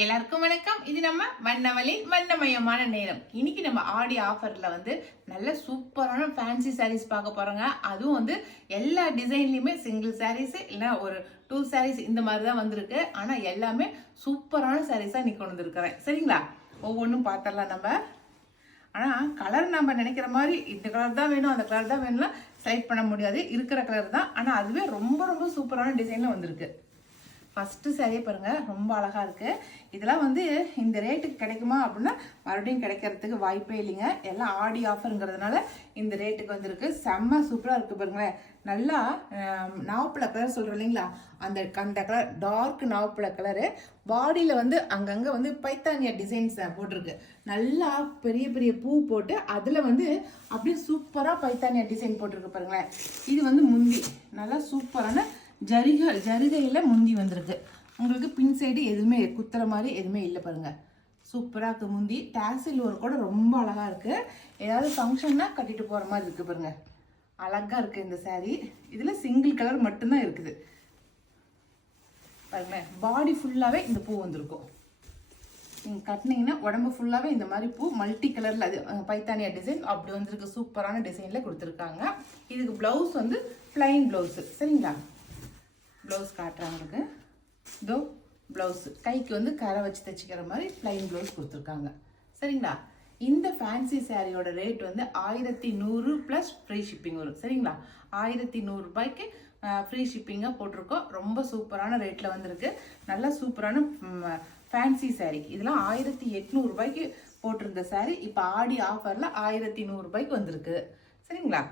எல்லாருக்கும் வணக்கம். இது நம்ம வண்ணவழில் வண்ணமயமான நேரம். இன்னைக்கு நம்ம ஆடி ஆஃபர்ல நல்ல சூப்பரான ஃபேன்சி சாரீஸ் பார்க்க போறோங்க. அதுவும் எல்லா டிசைன்லயுமே சிங்கிள் சாரீஸ் இல்லைன்னா ஒரு 2 சாரீஸ் இந்த மாதிரி தான் வந்திருக்கு. ஆனா எல்லாமே சூப்பரான சாரீஸா இன்னைக்கு கொண்டு வந்திருக்கிறேன். சரிங்களா, ஒவ்வொன்றும் பார்த்தரலாம் நம்ம. ஆனா கலர் நம்ம நினைக்கிற மாதிரி இந்த கலர் தான் வேணும் அந்த கலர் தான் வேணும்லாம் செலக்ட் பண்ண முடியாது. இருக்கிற கலர் தான். ஆனா அதுவே ரொம்ப ரொம்ப சூப்பரான டிசைன்ல வந்திருக்கு. ஃபஸ்ட்டு சாரியே பாருங்கள், ரொம்ப அழகாக இருக்குது. இதெல்லாம் இந்த ரேட்டுக்கு கிடைக்குமா அப்படின்னா மறுபடியும் கிடைக்கிறதுக்கு வாய்ப்பே இல்லைங்க. எல்லாம் ஆடி ஆஃபருங்கிறதுனால இந்த ரேட்டுக்கு வந்திருக்கு. செம்ம சூப்பராக இருக்குது பாருங்களேன். நல்லா நாவப்பழ கலர் சொல்கிறோம் இல்லைங்களா, அந்த கலர் டார்க் நாவப்பழ கலரு. பாடியில் அங்கங்கே பைத்தானியா டிசைன்ஸ் போட்டிருக்கு. நல்லா பெரிய பெரிய பூ போட்டு அதில் அப்படியே சூப்பராக பைத்தானியா டிசைன் போட்டிருக்கு பாருங்களேன். இது முந்தி நல்லா சூப்பரான ஜரிகையில் முந்தி வந்திருக்கு. உங்களுக்கு பின் சைடு எதுவுமே குத்துற மாதிரி எதுவுமே இல்லை பாருங்க. சூப்பராக இருக்குது முந்தி. டாசில் ஒரு கூட ரொம்ப அழகாக இருக்குது. ஏதாவது ஃபங்க்ஷன்னா கட்டிட்டு போகிற மாதிரி இருக்குது பாருங்க. அழகாக இருக்குது இந்த சாரீ. இதில் சிங்கிள் கலர் மட்டும்தான் இருக்குது பாருங்களேன். பாடி ஃபுல்லாகவே இந்த பூ வந்திருக்கும். நீங்கள் கட்டினீங்கன்னா உடம்பு ஃபுல்லாகவே இந்த மாதிரி பூ மல்டி கலரில் அது பைத்தானியா டிசைன் அப்படி வந்திருக்கு. சூப்பரான டிசைனில் கொடுத்துருக்காங்க. இதுக்கு ப்ளவுஸ் பிளைன் ப்ளவுஸு. சரிங்களா, ப்ளவுஸ் காட்டுறாங்களுக்கு. இதோ ப்ளவுஸு கைக்கு கரை வச்சு தைச்சிக்கிற மாதிரி பிளைன் ப்ளவுஸ் கொடுத்துருக்காங்க. சரிங்களா, இந்த ஃபேன்சி சாரியோட ரேட் 1100 ப்ளஸ் ஃப்ரீ ஷிப்பிங் வரும். சரிங்களா, 1100 ரூபாய்க்கு ஃப்ரீ ஷிப்பிங்காக போட்டிருக்கோம். ரொம்ப சூப்பரான ரேட்டில் வந்திருக்கு. நல்லா சூப்பரான ஃபேன்சி சாரீ. இதெல்லாம் 1800 ரூபாய்க்கு போட்டிருந்த சாரீ இப்போ ஆடி ஆஃபரில் 1100 ரூபாய்க்கு வந்திருக்கு. சரிங்களா,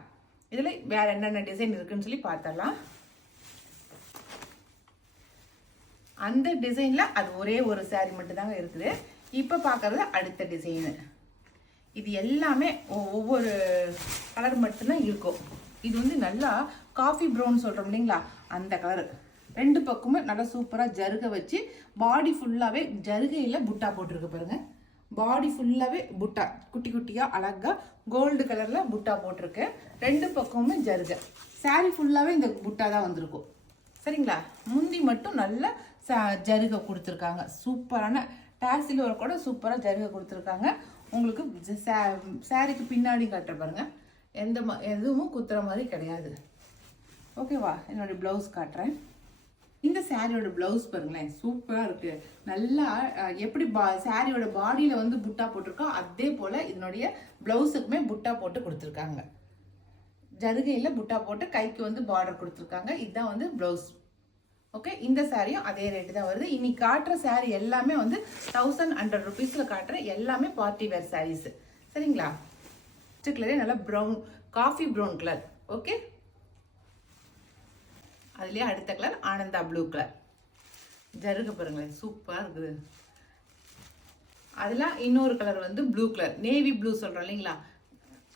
இதில் வேறு என்னென்ன டிசைன் இருக்குன்னு சொல்லி பார்த்தரலாம். அந்த டிசைனில் அது ஒரே ஒரு சாரீ மட்டும்தாங்க இருக்குது. இப்போ பார்க்குறது அடுத்த டிசைனு. இது எல்லாமே ஒவ்வொரு கலர் மட்டும்தான் இருக்கும். இது நல்லா காஃபி ப்ரௌன் சொல்கிறோம் இல்லைங்களா, அந்த கலரு. ரெண்டு பக்கமும் நல்லா சூப்பராக ஜருகை வச்சு பாடி ஃபுல்லாகவே ஜருகையில் புட்டா போட்டிருக்கு பாருங்க. பாடி ஃபுல்லாகவே புட்டா குட்டி குட்டியாக அழகாக கோல்டு கலரில் புட்டா போட்டிருக்கு. ரெண்டு பக்கமுமே ஜருகை. சாரீ ஃபுல்லாகவே இந்த புட்டா தான் வந்திருக்கும். சரிங்களா, முந்தி மட்டும் நல்ல ஜருகை கொடுத்துருக்காங்க. சூப்பரான டாசில் ஒரு கூட சூப்பராக ஜருகை கொடுத்துருக்காங்க. உங்களுக்கு சாரிக்கு பின்னாடி காட்டுற பாருங்க. எதுவும் குத்துற மாதிரி கிடையாது. ஓகேவா, என்னோட ப்ளவுஸ் காட்டுறேன். இந்த சாரியோட ப்ளவுஸ் பாருங்களேன், சூப்பராக இருக்குது. நல்லா எப்படி சாரியோட பாடியில் புட்டா போட்டிருக்கோ அதே போல் இதனுடைய ப்ளவுஸுக்குமே புட்டா போட்டு கொடுத்துருக்காங்க. ஜருகையில் புட்டா போட்டு கைக்கு பார்டர் கொடுத்துருக்காங்க. இதுதான் ப்ளவுஸ். ஓகே, இந்த சாரியும் அதே ரேட்டு தான் வருது. இன்னைக்கு காட்டுற சாரி எல்லாமே 1100 ருபீஸில் காட்டுற எல்லாமே பார்ட்டி வேர் சாரீஸ். சரிங்களா, ஃபஸ்ட்டு கலரே நல்லா brown coffee brown colour. Okay, அதுலேயே அடுத்த கலர் ஆனந்தா ப்ளூ கலர். ஜருகை பாருங்களேன், சூப்பராக இருக்குது. அதெல்லாம் இன்னொரு colour blue colour, navy blue சொல்கிறோம் இல்லைங்களா,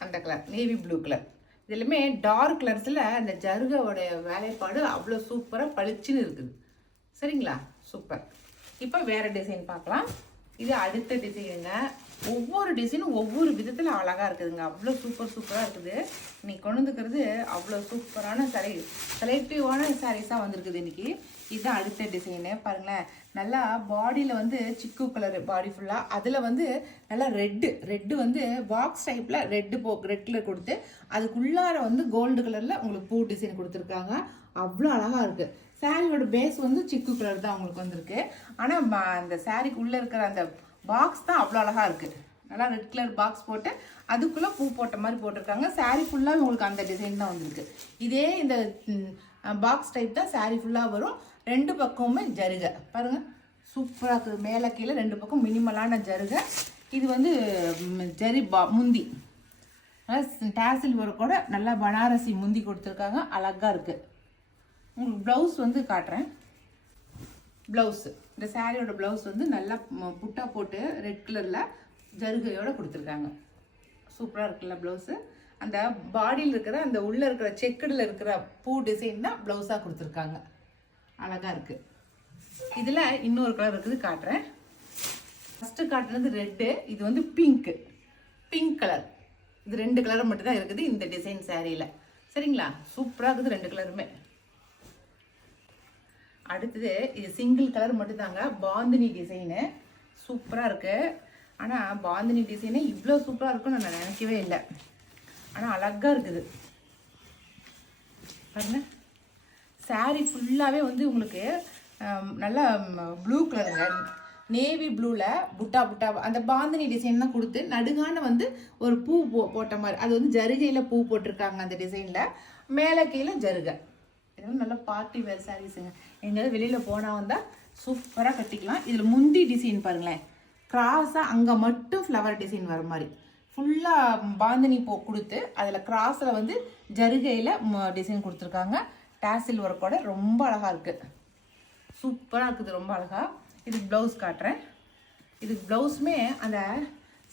அந்த கலர் நேவி ப்ளூ கலர். இதுலையுமே டார்க் கலர்ஸில் அந்த ஜருகோடைய வேலைப்பாடு அவ்வளோ சூப்பராக பளிச்சுன்னு இருக்குது. சரிங்களா, சூப்பர். இப்போ வேறு டிசைன் பார்க்கலாம். இது அடுத்த டிசைனுங்க. ஒவ்வொரு டிசைனும் ஒவ்வொரு விதத்தில் அழகாக இருக்குதுங்க. அவ்வளோ சூப்பராக இருக்குது. இன்னைக்கு கொண்டு வந்துக்கிறது அவ்வளோ சூப்பரான செலக்டிவான சாரீஸாக வந்திருக்குது இன்னைக்கு. இதுதான் அடுத்த டிசைனு பாருங்களேன். நல்லா பாடியில் சிக்கு கலரு பாடி ஃபுல்லாக. அதில் நல்லா ரெட்டு பாக்ஸ் டைப்பில் ரெட் கலர் கொடுத்து அதுக்குள்ளார கோல்டு கலரில் உங்களுக்கு பூ டிசைன் கொடுத்துருக்காங்க. அவ்வளோ அழகாக இருக்குது. சாரியோட பேஸ் சிக்கு கலர் தான் உங்களுக்கு வந்திருக்கு. ஆனால் அந்த சாரிக்கு உள்ளே இருக்கிற அந்த பாக்ஸ் தான் அவ்வளோ அழகாக இருக்குது. நல்லா ரெட் கலர் பாக்ஸ் போட்டு அதுக்குள்ளே பூ போட்ட மாதிரி போட்டிருக்காங்க. சாரீ ஃபுல்லாக உங்களுக்கு அந்த டிசைன் தான் வந்திருக்கு. இதே இந்த பாக்ஸ் டைப் தான் சாரீ ஃபுல்லாக வரும். ரெண்டு பக்கமுமே ஜருகை பாருங்கள், சூப்பராக இருக்குது. மேலே கீழே ரெண்டு பக்கம் மினிமலான ஜருகை. இது முந்தி டாசில் ஒர்க் கூட நல்லா பனாரசி முந்தி கொடுத்துருக்காங்க. அழகாக இருக்குது. உங்களுக்கு ப்ளவுஸ் காட்டுறேன். ப்ளவுஸு இந்த சாரியோட ப்ளவுஸ் நல்லா புட்டா போட்டு ரெட் கலரில் ஜருகையோடு கொடுத்துருக்காங்க. சூப்பராக இருக்குல்ல ப்ளவுஸு. அந்த பாடியில் இருக்கிற அந்த உள்ளே இருக்கிற செக்குடில் இருக்கிற பூ டிசைன் தான் ப்ளவுஸாக கொடுத்துருக்காங்க. அழகாக இருக்குது. இதில் இன்னொரு கலர் இருக்குது, காட்டுறேன். ஃபஸ்ட்டு காட்டுனது ரெட்டு. இது பிங்க் கலர். இது ரெண்டு கலர் மட்டும்தான் இருக்குது இந்த டிசைன் சாரியில். சரிங்களா, சூப்பராக இருக்குது ரெண்டு கலருமே. அடுத்தது இது சிங்கிள் கலர் மட்டும் தாங்க, பாந்தினி டிசைனு. சூப்பராக இருக்குது. ஆனால் பாந்தினி டிசைனே இவ்வளோ சூப்பராக இருக்கும்னு நான் நினைக்கவே இல்லை. ஆனால் அழகாக இருக்குது பாருங்க. சாரீ ஃபுல்லாகவே வந்து உங்களுக்கு நல்லா ப்ளூ கலருங்க, நேவி ப்ளூவில் புட்டா புட்டா அந்த பாந்தினி டிசைன்லாம் கொடுத்து நடுகான வந்து ஒரு பூ போட்ட மாதிரி, அது வந்து ஜருகையில் பூ போட்டிருக்காங்க அந்த டிசைனில், மேலே கீழே ஜருகை. இதெல்லாம் நல்லா பார்ட்டி வேர் சாரீஸுங்க. எங்கேயாவது வெளியில் போனால் வந்தால் சூப்பராக கட்டிக்கலாம். இதில் முந்தி டிசைன் பாருங்களேன், கிராஸாக அங்கே மட்டும் ஃப்ளவர் டிசைன் வர மாதிரி ஃபுல்லாக பாந்தினி கொடுத்து அதில் கிராஸில் வந்து ஜருகையில் டிசைன் கொடுத்துருக்காங்க. டாசில் ஒர்க்கோட ரொம்ப அழகாக இருக்குது, சூப்பராக இருக்குது, ரொம்ப அழகாக. இதுக்கு ப்ளவுஸ் காட்டுறேன். இதுக்கு ப்ளவுஸுமே அந்த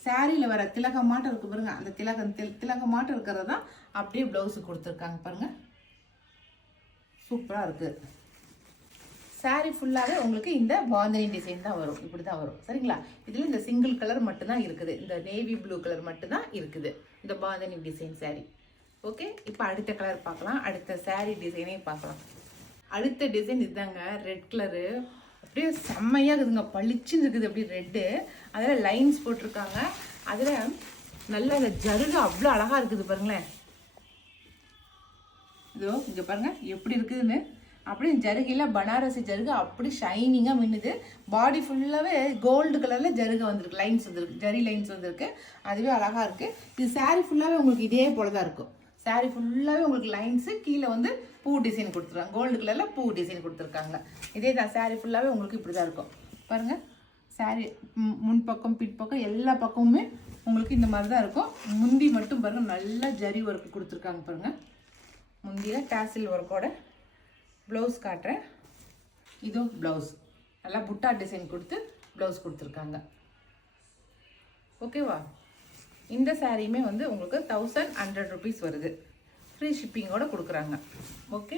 சாரியில் வர திலகமாட்டம் இருக்குது பாருங்கள், அந்த திலகமாட்டம் இருக்கிறது தான் அப்படியே ப்ளவுஸு கொடுத்துருக்காங்க பாருங்கள். சூப்பராக இருக்குது. சாரீ ஃபுல்லாகவே உங்களுக்கு இந்த பாந்தினி டிசைன் தான் வரும், இப்படி தான் வரும். சரிங்களா? இதில் இந்த சிங்கிள் கலர் மட்டும்தான் இருக்குது, இந்த நேவி ப்ளூ கலர் மட்டும்தான் இருக்குது இந்த பாந்தினி டிசைன் சாரீ. ஓகே, இப்போ அடுத்த கலர் பார்க்கலாம், அடுத்த சாரீ டிசைனே பார்க்கலாம். அடுத்த டிசைன் இதுதாங்க, ரெட் கலரு. அப்படியே செம்மையாக இருக்குதுங்க, பளிச்சுன்னு இருக்குது அப்படியே ரெட்டு. அதில் லைன்ஸ் போட்டிருக்காங்க, அதில் நல்ல அந்த ஜருகு அவ்வளோ அழகாக இருக்குது பாருங்களேன். இதோ இங்கே பாருங்கள் எப்படி இருக்குதுன்னு. அப்படியே ஜருகையில் பனாரசி ஜருகை அப்படி ஷைனிங்காக மின்னுது. பாடி ஃபுல்லாகவே கோல்டு கலரில் ஜருகை வந்திருக்கு, லைன்ஸ் வந்திருக்கு, ஜரி லைன்ஸ் வந்திருக்கு. அதுவே அழகாக இருக்குது. இது சாரீ ஃபுல்லாகவே உங்களுக்கு இதே போல தான் இருக்கும். சாரீ ஃபுல்லாகவே உங்களுக்கு லைன்ஸு, கீழே வந்து பூ டிசைன் கொடுத்துருக்காங்க, கோல்டு கலரில் பூ டிசைன் கொடுத்துருக்காங்க. இதே தான் சாரீ ஃபுல்லாகவே உங்களுக்கு இப்படி தான் இருக்கும் பாருங்கள். சாரீ முன்பக்கம் பின்பக்கம் எல்லா பக்கமுமே உங்களுக்கு இந்த மாதிரி தான் இருக்கும். முந்தி மட்டும் பாருங்கள் நல்லா ஜரி ஒர்க்கு கொடுத்துருக்காங்க பாருங்கள். முந்தியில் டாசில் ஒர்க்கோட ப்ளவுஸ் காட்டுறேன். இதோ ப்ளவுஸ் நல்லா புட்டா டிசைன் கொடுத்து ப்ளவுஸ் கொடுத்துருக்காங்க. ஓகேவா? இந்த சாரியுமே வந்து உங்களுக்கு 1100 rupees வருது, ஃப்ரீ ஷிப்பிங்கோட கொடுக்குறாங்க. ஓகே,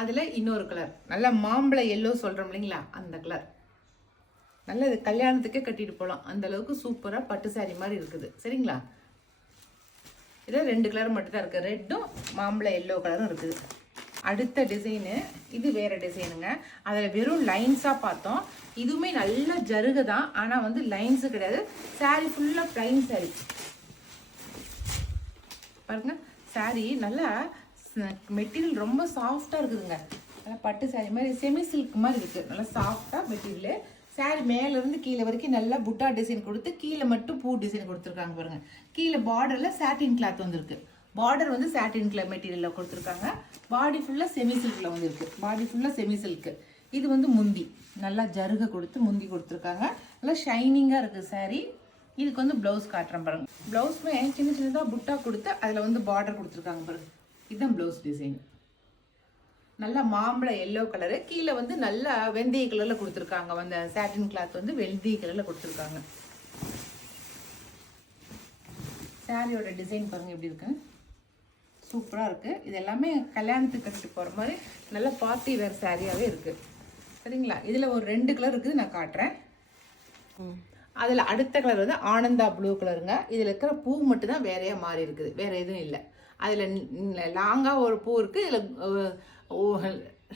அதில் இன்னொரு கலர் நல்லா மாம்பழ எல்லோ சொல்கிறோம் இல்லைங்களா, அந்த கலர் நல்லா இது கல்யாணத்துக்கே கட்டிட்டு போகலாம், அந்த அளவுக்கு சூப்பராக பட்டு சாரி மாதிரி இருக்குது. சரிங்களா? இதில் 2 கலர் மட்டும் தான் இருக்குது, ரெட்டும் மாம்பழ எல்லோ கலரும் இருக்குது. அடுத்த டிசைனு இது வேறு டிசைனுங்க. அதில் வெறும் லைன்ஸாக பார்த்தோம். இதுவுமே நல்ல ஜருகை தான், ஆனால் வந்து லைன்ஸு கிடையாது. சாரீ ஃபுல்லாக ப்ளைன் சாரீ பாருங்க. சாரீ நல்லா மெட்டீரியல் ரொம்ப சாஃப்டாக இருக்குதுங்க, நல்லா பட்டு சாரீ மாதிரி செமி சில்க் மாதிரி இருக்குது, நல்லா சாஃப்டாக மெட்டீரியலு. சாரீ மேலேருந்து கீழே வரைக்கும் நல்லா புட்டா டிசைன் கொடுத்து கீழே மட்டும் பூ டிசைன் கொடுத்துருக்காங்க பாருங்கள். கீழே பார்டரில் சாட்டின் கிளாத் வந்துருக்கு, பார்டர் வந்து சாட்டின் கிளாத் மெட்டீரியலில் கொடுத்துருக்காங்க. பாடி ஃபுல்லாக செமி சில்கில் வந்துருக்கு, பாடி ஃபுல்லாக செமி சில்க்கு. இது வந்து முந்தி நல்லா ஜருகை கொடுத்து முந்தி கொடுத்துருக்காங்க, நல்லா ஷைனிங்காக இருக்குது சாரீ. இதுக்கு வந்து ப்ளவுஸ் காட்டுறேன் பாருங்கள். ப்ளவுஸுமே சின்ன சின்னதாக புட்டா கொடுத்து அதில் வந்து பார்டர் கொடுத்துருக்காங்க பாருங்கள். இதுதான் ப்ளவுஸ் டிசைன். நல்லா மாம்பழ எல்லோ கலரு, கீழே வந்து நல்லா வெந்தய கலரில் கொடுத்துருக்காங்க. அந்த சாட்டின் கிளாத் வந்து வெந்தய கலரில் கொடுத்துருக்காங்க. சாரியோட டிசைன் பாருங்கள் எப்படி இருக்கு, சூப்பராக இருக்குது. இது எல்லாமே கல்யாணத்துக்கு கட்டிட்டு போகிற மாதிரி நல்ல பார்ட்டி வேர் சாரியாகவே இருக்குது. சரிங்களா? இதில் ஒரு 2 கலர் இருக்குது, நான் காட்டுறேன். அதில் அடுத்த கலர் வந்து ஆனந்தா ப்ளூ கலருங்க. இதில் இருக்கிற பூ மட்டும் தான் வேறையாக மாறி இருக்குது, வேறு எதுவும் இல்லை. அதில் லாங்காக ஒரு பூ இருக்குது, இதில்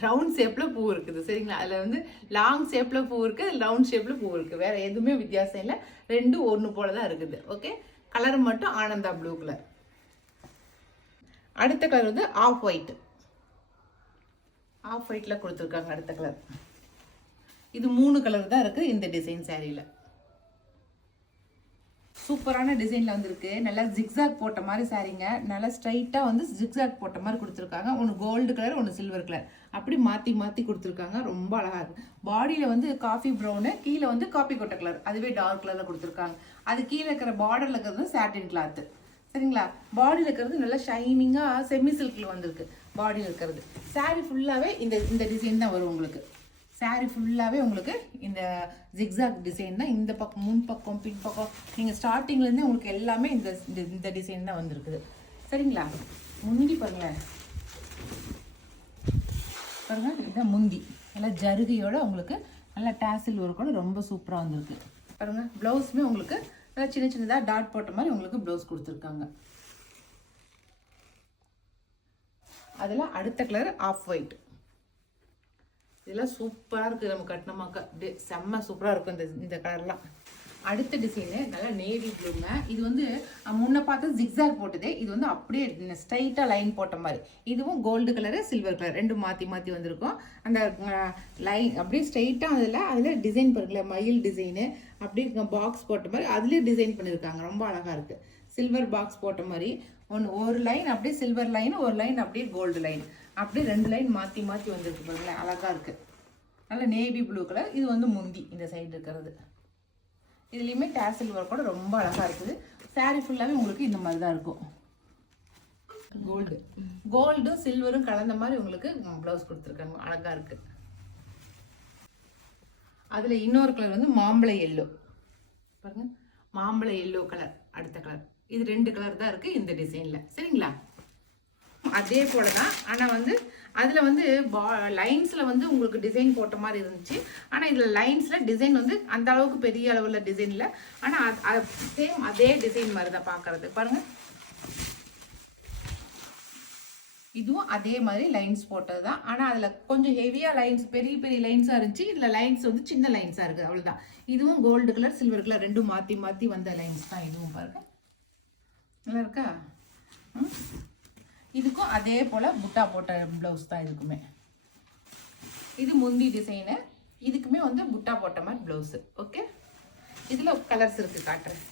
ரவுண்ட் ஷேப்பில் பூ இருக்குது. சரிங்களா? அதில் வந்து லாங் ஷேப்பில் பூ இருக்குது, அதில் ரவுண்ட் ஷேப்பில் பூ இருக்குது. வேறு எதுவுமே வித்தியாசம் இல்லை, ரெண்டும் ஒன்று போல தான் இருக்குது. ஓகே, கலர் மட்டும் ஆனந்தா ப்ளூ கலர். அடுத்த கலர் வந்து ஆஃப் ஒயிட், ஆஃப் ஒயிட்டில் கொடுத்துருக்காங்க அடுத்த கலர். இது 3 கலர் தான் இருக்குது இந்த டிசைன் சாரியில். சூப்பரான டிசைனில் வந்துருக்கு. நல்லா ஜிக்ஸாக் போட்ட மாதிரி சாரீங்க, நல்லா ஸ்ட்ரைட்டாக வந்து ஜிக்ஸாக் போட்ட மாதிரி கொடுத்துருக்காங்க. ஒன்று கோல்டு கலர், ஒன்று சில்வர் கலர், அப்படி மாற்றி மாற்றி கொடுத்துருக்காங்க. ரொம்ப அழகாக இருக்குது. பாடியில் வந்து காஃபி ப்ரௌனு, கீழே வந்து காப்பி கொட்டை கலர், அதுவே டார்க் கலரில் கொடுத்துருக்காங்க. அது கீழே இருக்கிற பார்டரில் இருக்கிறது சாட்டின் கிளாத்து. சரிங்களா? பாடியில் இருக்கிறது நல்லா ஷைனிங்காக செமி சில்கில் வந்திருக்கு பாடியில் இருக்கிறது. சாரீ ஃபுல்லாகவே இந்த டிசைன் தான் வரும் உங்களுக்கு. சாரீ ஃபுல்லாகவே உங்களுக்கு இந்த ஜிக்ஸாக் டிசைன் தான். இந்த பக்கம் முன் பக்கம் பின் பக்கம் நீங்கள் ஸ்டார்டிங்லேருந்தே உங்களுக்கு எல்லாமே இந்த டிசைன் தான் வந்திருக்குது. சரிங்களா? முந்தி பாருங்களேன், பாருங்கள், இதுதான் முந்தி. நல்லா ஜருகையோட உங்களுக்கு நல்லா டாசில் ஒர்க்கோட ரொம்ப சூப்பராக வந்திருக்கு. பாருங்கள், ப்ளவுஸுமே உங்களுக்கு நல்லா சின்ன சின்னதாக டாட் போட்ட மாதிரி உங்களுக்கு ப்ளவுஸ் கொடுத்துருக்காங்க. அதில் அடுத்த கலர் ஆஃப் ஒயிட். இதெல்லாம் சூப்பராக இருக்குது. நம்ம கட்டினமாக்க அப்படியே செம்ம சூப்பராக இருக்கும் இந்த கலர்லாம். அடுத்த டிசைனு நல்லா நேவி ப்ளூங்க. இது வந்து முன்ன பார்த்து ஜிக்ஸாக் போட்டதே, இது வந்து அப்படியே ஸ்ட்ரைட்டாக லைன் போட்ட மாதிரி. இதுவும் கோல்டு கலரு சில்வர் கலர் ரெண்டும் மாற்றி மாற்றி வந்திருக்கும். அந்த லைன் அப்படியே ஸ்ட்ரைட்டாக அதில் டிசைன் பாருங்கள, மயில் டிசைனு அப்படியே பாக்ஸ் போட்ட மாதிரி அதுலேயே டிசைன் பண்ணியிருக்காங்க. ரொம்ப அழகாக இருக்குது. சில்வர் பாக்ஸ் போட்ட மாதிரி ஒரு லைன் அப்படியே சில்வர் லைன், ஒரு லைன் அப்படியே கோல்டு லைன், அப்படியே 2 லைன் மாற்றி மாற்றி வந்திருக்கு பாருங்களேன். அழகாக இருக்குது. நல்ல நேவி ப்ளூ கலர். இது வந்து முந்தி இந்த சைடு இருக்கிறது. இதுலேயுமே டேசல் ஒர்க் கூட ரொம்ப அழகாக இருக்குது. சாரீ ஃபுல்லாகவே உங்களுக்கு இந்த மாதிரி தான் இருக்கும். கோல்டும் சில்வரும் கலந்த மாதிரி உங்களுக்கு ப்ளவுஸ் கொடுத்துருக்காங்க. அழகாக இருக்குது. அதில் இன்னொரு கலர் வந்து மாம்பழை எல்லோ பாருங்க. மாம்பழை எல்லோ கலர் அடுத்த கலர். இது 2 கலர் தான் இருக்குது இந்த டிசைனில். சரிங்களா? அதே போல தான். ஆனால் வந்து அதில் வந்து லைன்ஸில் வந்து உங்களுக்கு டிசைன் போட்ட மாதிரி இருந்துச்சு. ஆனால் இதில் லைன்ஸில் டிசைன் வந்து அந்த அளவுக்கு பெரிய அளவில் டிசைன் இல்லை. ஆனால் சேம் அதே டிசைன் மாதிரி தான் பார்க்குறது. பாருங்கள், இதுவும் அதே மாதிரி லைன்ஸ் போட்டது தான். ஆனால் அதில் கொஞ்சம் ஹெவியாக லைன்ஸ், பெரிய பெரிய லைன்ஸாக இருந்துச்சு. இதில் லைன்ஸ் வந்து சின்ன லைன்ஸாக இருக்குது, அவ்வளோதான். இதுவும் கோல்டு கலர் சில்வர் கலர் ரெண்டும் மாற்றி மாற்றி வந்த லைன்ஸ் தான். இதுவும் பாருங்க, நல்லா இருக்கா? இதுக்கும் அதே போல் புட்டா போட்ட ப்ளவுஸ் தான் இதுக்குமே. இது முந்தி டிசைனு. இதுக்குமே வந்து புட்டா போட்ட மாதிரி ப்ளவுஸு. ஓகே, இதில் கலர்ஸ் இருக்குது, காட்டுறேன்.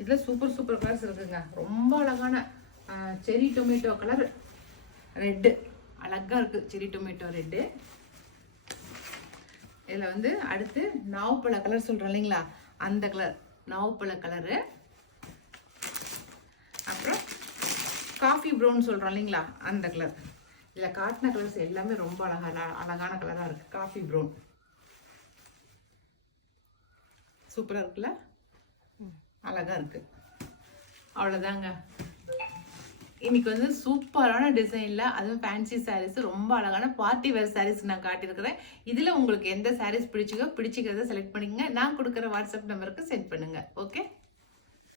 இதில் சூப்பர் சூப்பர் கலர்ஸ் இருக்குங்க. ரொம்ப அழகான செரி டொமேட்டோ கலர் ரெட்டு, அழகாக இருக்குது. செரி டொமேட்டோ ரெட்டு. இதில் வந்து அடுத்து நாவப்பழ கலர் சொல்கிறோம் இல்லைங்களா, அந்த கலர் நாவப்பழ கலரு. அப்புறம் காஃபி ப்ரௌன் சொல்கிறோம் இல்லைங்களா, அந்த கலர். இதில் காட்டின கலர்ஸ் எல்லாமே ரொம்ப அழகான கலராக இருக்குது. காஃபி ப்ரௌன் சூப்பராக இருக்குல்ல, அழகாக இருக்குது. அவ்வளோதாங்க. இன்னைக்கு வந்து சூப்பரான டிசைனில், அதுவும் ஃபேன்சி சாரீஸ், ரொம்ப அழகான பார்ட்டி வேர் சாரீஸ் நான் காட்டியிருக்கிறேன். இதில் உங்களுக்கு எந்த சாரீஸ் பிடிச்சிக்கிறத செலக்ட் பண்ணிக்கங்க. நான் கொடுக்குற வாட்ஸ்அப் நம்பருக்கு சென்ட் பண்ணுங்கள். ஓகே.